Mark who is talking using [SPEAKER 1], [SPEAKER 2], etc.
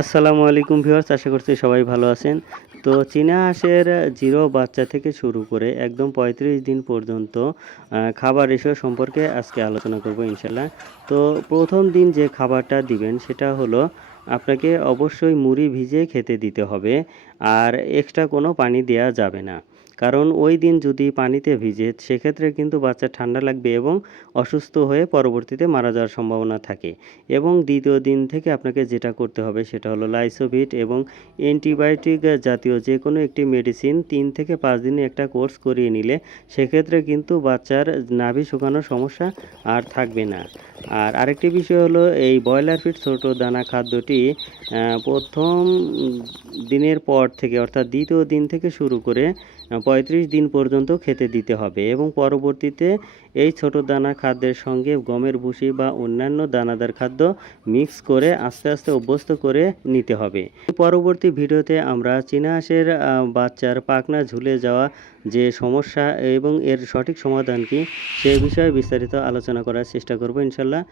[SPEAKER 1] আসসালামু আলাইকুম ভিউয়ার্স, আশা করছি সবাই ভালো আছেন। তো চীনা হাঁসের জিরো বাচ্চা থেকে শুরু করে একদম পঁয়ত্রিশ দিন পর্যন্ত খাবার রেশিও সম্পর্কে আজকে আলোচনা করব ইনশাল্লাহ তো প্রথম দিন যে খাবারটা দিবেন সেটা হলো আপনাকে অবশ্যই মুড়ি ভিজে খেতে দিতে হবে, আর এক্সট্রা কোনো পানি দেওয়া যাবে না। কারণ ওই দিন যদি পানিতে ভিজে, সেক্ষেত্রে কিন্তু বাচ্চা ঠান্ডা লাগবে এবং অসুস্থ হয়ে পরবর্তীতে মারা যাওয়ার সম্ভাবনা থাকে। এবং দ্বিতীয় দিন থেকে আপনাকে যেটা করতে হবে, সেটা হলো লাইসোভিট এবং অ্যান্টিবায়োটিক জাতীয় যে কোনো একটি মেডিসিন তিন থেকে পাঁচ দিনে একটা কোর্স করিয়ে নিলে, সেক্ষেত্রে কিন্তু বাচ্চার নাভি শুকানোর সমস্যা আর থাকবে না। আর আরেকটি বিষয় হলো, এই ব্রয়লার ফিড ছোট দানা খাদ্যটি আহ, প্রথম দিনের পর থেকে অর্থাৎ দ্বিতীয় দিন থেকে শুরু করে পঁয়ত্রিশ দিন পর্যন্ত খেতে দিতে হবে এবং পরবর্তীতে এই ছোট দানা খাদ্যের সঙ্গে গমের ভুসি বা অন্যান্য দানাদার খাদ্য মিক্স করে আস্তে আস্তে অভ্যস্ত করে নিতে হবে। পরবর্তী ভিডিওতে আমরা চীনা বাচ্চার পাখনা ঝুলে যাওয়া যে সমস্যা এবং এর সঠিক সমাধান কি সে বিষয়ে বিস্তারিত আলোচনা করার চেষ্টা করব ইনশাল্লাহ।